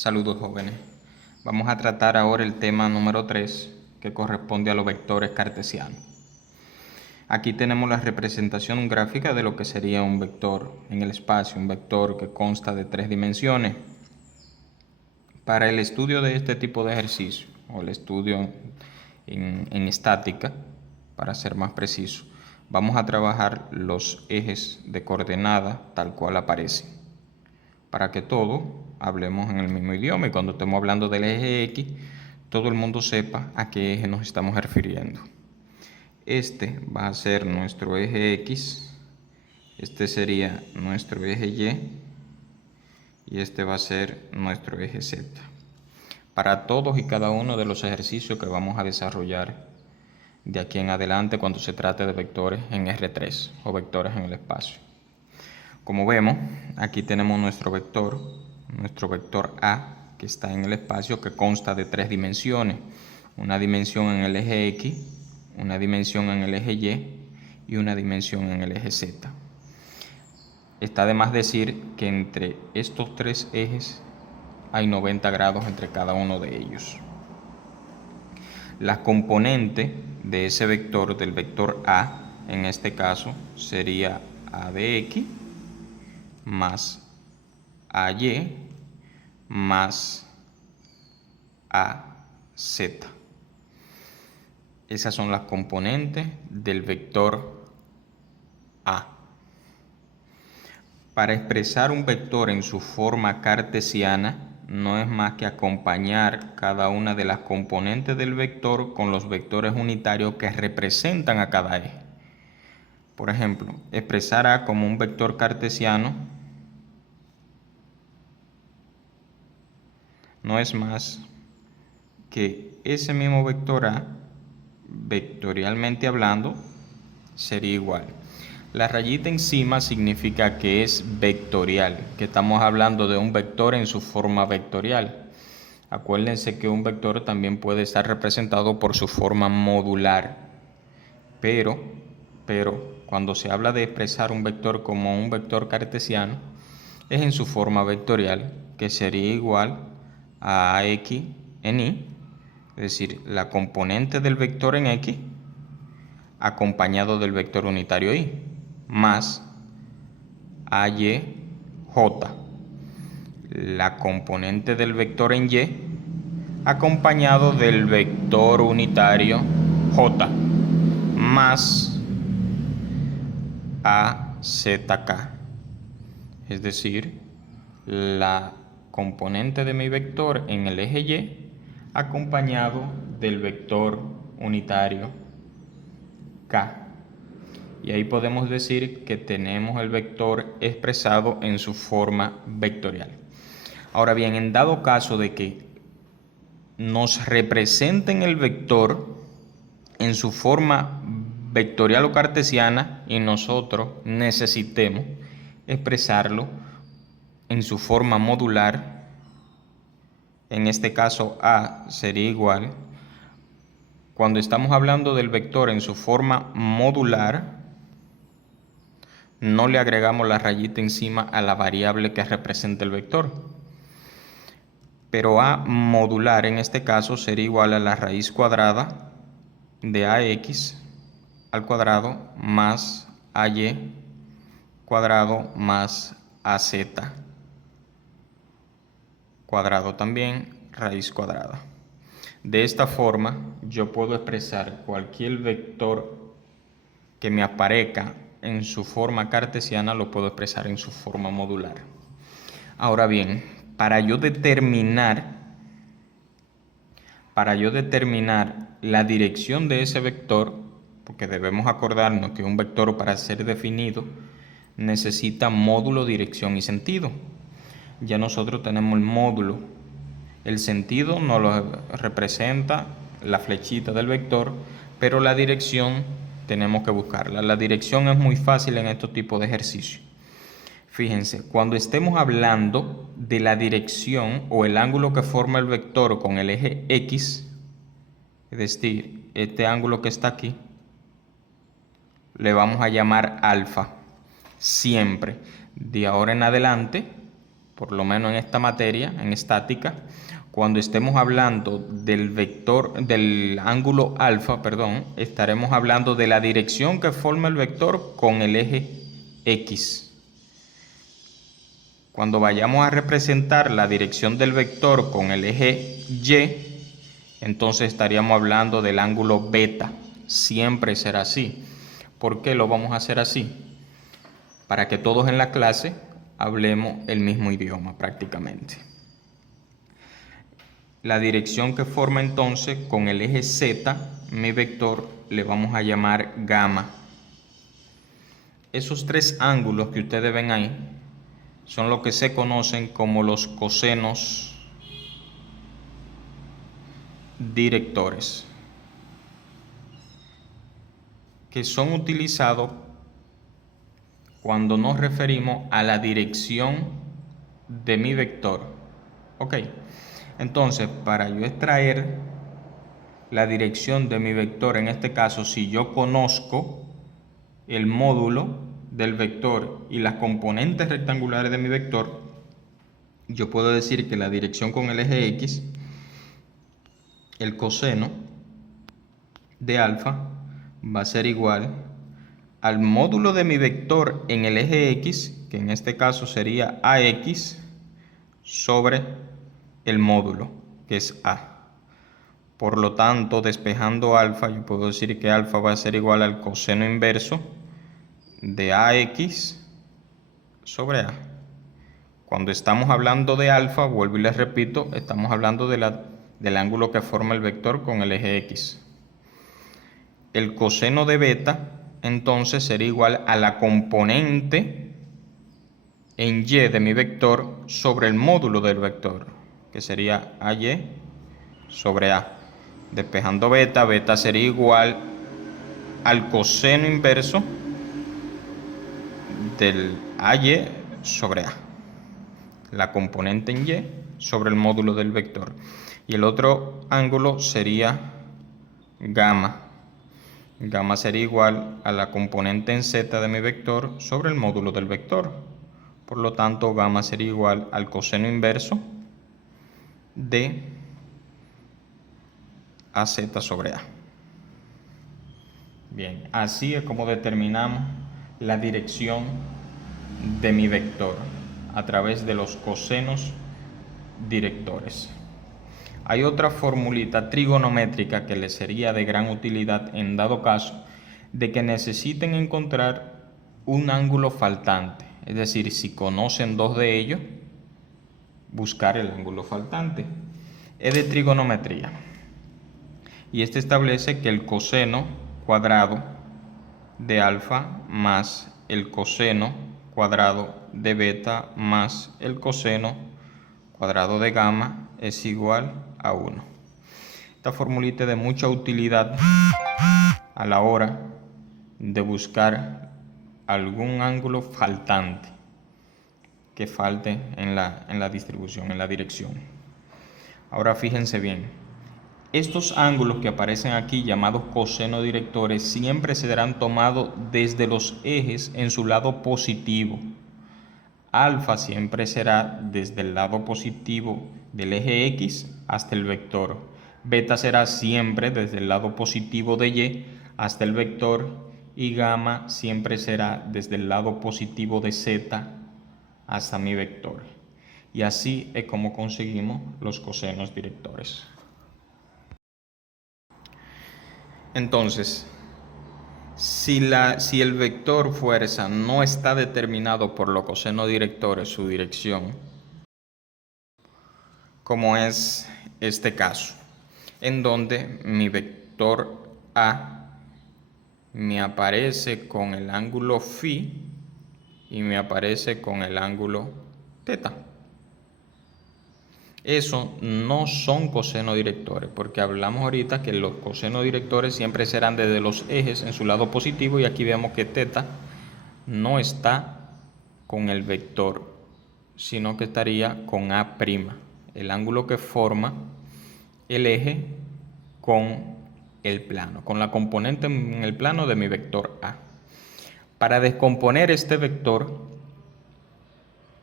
Saludos jóvenes. Vamos a tratar ahora el tema número 3 que corresponde a los vectores cartesianos. Aquí tenemos la representación gráfica de lo que sería un vector en el espacio, un vector que consta de 3 dimensiones. Para el estudio de este tipo de ejercicio, o el estudio en estática, para ser más preciso, vamos a trabajar los ejes de coordenada tal cual aparecen, para que todos hablemos en el mismo idioma y cuando estemos hablando del eje X, todo el mundo sepa a qué eje nos estamos refiriendo. Este va a ser nuestro eje X, este sería nuestro eje Y este va a ser nuestro eje Z. Para todos y cada uno de los ejercicios que vamos a desarrollar de aquí en adelante cuando se trate de vectores en R3 o vectores en el espacio. Como vemos, aquí tenemos nuestro vector A, que está en el espacio, que consta de 3 dimensiones. Una dimensión en el eje X, una dimensión en el eje Y una dimensión en el eje Z. Está de más decir que entre estos 3 ejes hay 90 grados entre cada uno de ellos. La componente de ese vector, del vector A, en este caso, sería A de X más AY más AZ. Esas son las componentes del vector A. Para expresar un vector en su forma cartesiana, no es más que acompañar cada una de las componentes del vector con los vectores unitarios que representan a cada eje. Por ejemplo, expresar A como un vector cartesiano no es más que ese mismo vector A, vectorialmente hablando, sería igual. La rayita encima significa que es vectorial, que estamos hablando de un vector en su forma vectorial. Acuérdense que un vector también puede estar representado por su forma modular, pero cuando se habla de expresar un vector como un vector cartesiano, es en su forma vectorial, que sería igual a AX en Y, es decir, la componente del vector en X acompañado del vector unitario Y, más AY, J, la componente del vector en Y, acompañado del vector unitario J, más AZK, es decir, la componente de mi vector en el eje Y, acompañado del vector unitario K. Y ahí podemos decir que tenemos el vector expresado en su forma vectorial. Ahora bien, en dado caso de que nos representen el vector en su forma vectorial o cartesiana y nosotros necesitemos expresarlo en su forma modular, en este caso A sería igual, cuando estamos hablando del vector en su forma modular, no le agregamos la rayita encima a la variable que representa el vector. Pero A modular en este caso sería igual a la raíz cuadrada de AX al cuadrado más AY cuadrado más AZ cuadrado también raíz cuadrada. De esta forma yo puedo expresar cualquier vector que me aparezca en su forma cartesiana, lo puedo expresar en su forma modular. Ahora bien, para yo determinar la dirección de ese vector, porque debemos acordarnos que un vector, para ser definido, necesita módulo, dirección y sentido. Ya nosotros tenemos el módulo. El sentido nos lo representa la flechita del vector, pero la dirección tenemos que buscarla. La dirección es muy fácil en estos tipos de ejercicios. Fíjense, cuando estemos hablando de la dirección o el ángulo que forma el vector con el eje X, es decir, este ángulo que está aquí, le vamos a llamar alfa. Siempre. De ahora en adelante por lo menos en esta materia, en estática, cuando estemos hablando del ángulo alfa, estaremos hablando de la dirección que forma el vector con el eje X. Cuando vayamos a representar la dirección del vector con el eje Y, entonces estaríamos hablando del ángulo beta. Siempre será así. ¿Por qué lo vamos a hacer así? Para que todos en la clase hablemos el mismo idioma prácticamente. La dirección que forma entonces con el eje Z, mi vector, le vamos a llamar gamma. Esos tres ángulos que ustedes ven ahí son lo que se conocen como los cosenos directores, que son utilizados cuando nos referimos a la dirección de mi vector. Ok, entonces para yo extraer la dirección de mi vector, en este caso, si yo conozco el módulo del vector y las componentes rectangulares de mi vector, yo puedo decir que la dirección con el eje X, el coseno de alfa, va a ser igual al módulo de mi vector en el eje X, que en este caso sería AX, sobre el módulo, que es A. Por lo tanto, despejando alfa, yo puedo decir que alfa va a ser igual al coseno inverso de AX sobre A. Cuando estamos hablando de alfa, vuelvo y les repito, estamos hablando del ángulo que forma el vector con el eje X. El coseno de beta, entonces, sería igual a la componente en Y de mi vector sobre el módulo del vector, que sería AY sobre A. Despejando beta, beta sería igual al coseno inverso del AY sobre A, la componente en Y sobre el módulo del vector. Y el otro ángulo sería gamma. Gamma sería igual a la componente en Z de mi vector sobre el módulo del vector. Por lo tanto, gamma sería igual al coseno inverso de AZ sobre A. Bien, así es como determinamos la dirección de mi vector a través de los cosenos directores. Hay otra formulita trigonométrica que les sería de gran utilidad en dado caso de que necesiten encontrar un ángulo faltante. Es decir, si conocen dos de ellos, buscar el ángulo faltante. Es de trigonometría. Y este establece que el coseno cuadrado de alfa más el coseno cuadrado de beta más el coseno cuadrado de gamma es igual a 1. Esta formulita es de mucha utilidad a la hora de buscar algún ángulo faltante que falte en la distribución, en la dirección. Ahora fíjense bien, estos ángulos que aparecen aquí llamados cosenos directores siempre serán tomados desde los ejes en su lado positivo. Alfa siempre será desde el lado positivo del eje X hasta el vector. Beta será siempre desde el lado positivo de Y hasta el vector. Y gamma siempre será desde el lado positivo de Z hasta mi vector. Y así es como conseguimos los cosenos directores. Entonces, si el vector fuerza no está determinado por los cosenos directores, su dirección, como es este caso, en donde mi vector A me aparece con el ángulo φ y me aparece con el ángulo θ. Eso no son cosenos directores, porque hablamos ahorita que los cosenos direct'ores siempre serán desde los ejes en su lado positivo, y aquí vemos que θ no está con el vector, sino que estaría con A', el ángulo que forma el eje con el plano, con la componente en el plano de mi vector A. Para descomponer este vector,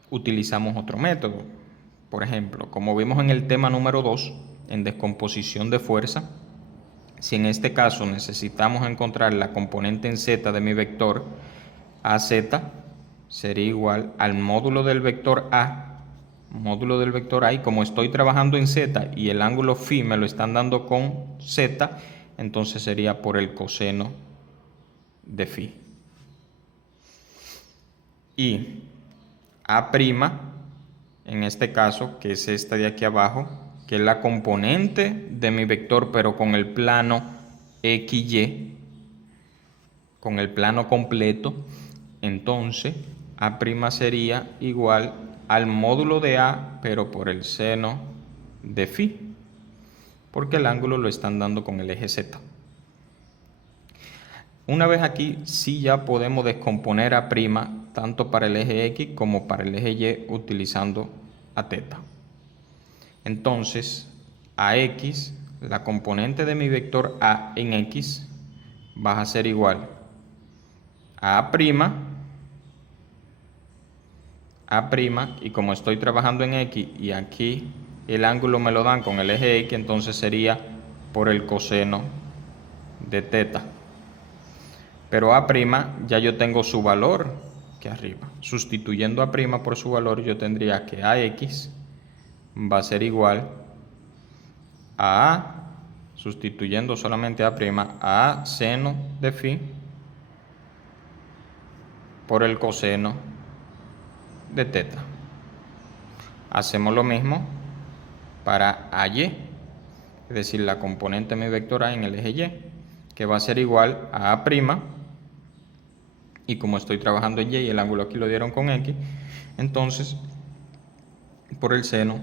utilizamos otro método. Por ejemplo, como vimos en el tema número 2, en descomposición de fuerza, si en este caso necesitamos encontrar la componente en z de mi vector AZ, sería igual al módulo del vector A, y como estoy trabajando en z y el ángulo φ me lo están dando con z, entonces sería por el coseno de φ. Y A', en este caso, que es esta de aquí abajo, que es la componente de mi vector, pero con el plano XY, con el plano completo, entonces A' sería igual al módulo de A, pero por el seno de φ, porque el ángulo lo están dando con el eje Z. Una vez aquí, sí ya podemos descomponer A' tanto para el eje X como para el eje Y utilizando a teta. Entonces, a X, la componente de mi vector A en X, va a ser igual a A', y como estoy trabajando en X y aquí el ángulo me lo dan con el eje X, entonces sería por el coseno de teta. Pero A' ya yo tengo su valor aquí arriba. Sustituyendo A' por su valor, yo tendría que AX va a ser igual a sustituyendo solamente A' seno de φ por el coseno de teta. Hacemos lo mismo para AY, es decir, la componente de mi vector A en el eje Y, que va a ser igual a A', y como estoy trabajando en Y y el ángulo aquí lo dieron con X, entonces por el seno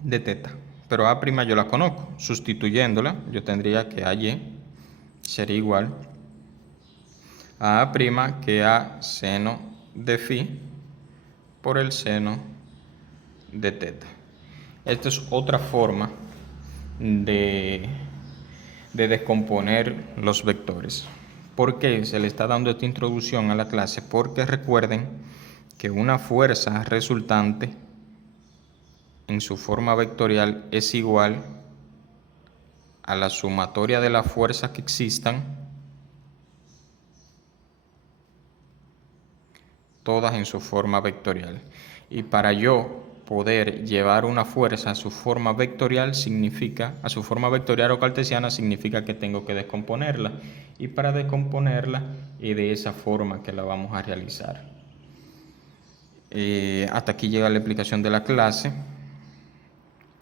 de teta. Pero A' yo la conozco, sustituyéndola yo tendría que AY sería igual a A' que A seno de φ por el seno de teta. Esta es otra forma de descomponer los vectores. ¿Por qué se le está dando esta introducción a la clase? Porque recuerden que una fuerza resultante en su forma vectorial es igual a la sumatoria de las fuerzas que existan, todas en su forma vectorial. Y para yo poder llevar una fuerza a su forma vectorial o cartesiana, significa que tengo que descomponerla. Y para descomponerla es de esa forma que la vamos a realizar. Hasta aquí llega la explicación de la clase.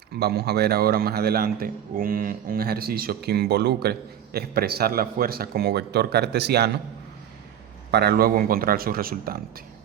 Vamos a ver ahora más adelante un ejercicio que involucre expresar la fuerza como vector cartesiano para luego encontrar su resultante.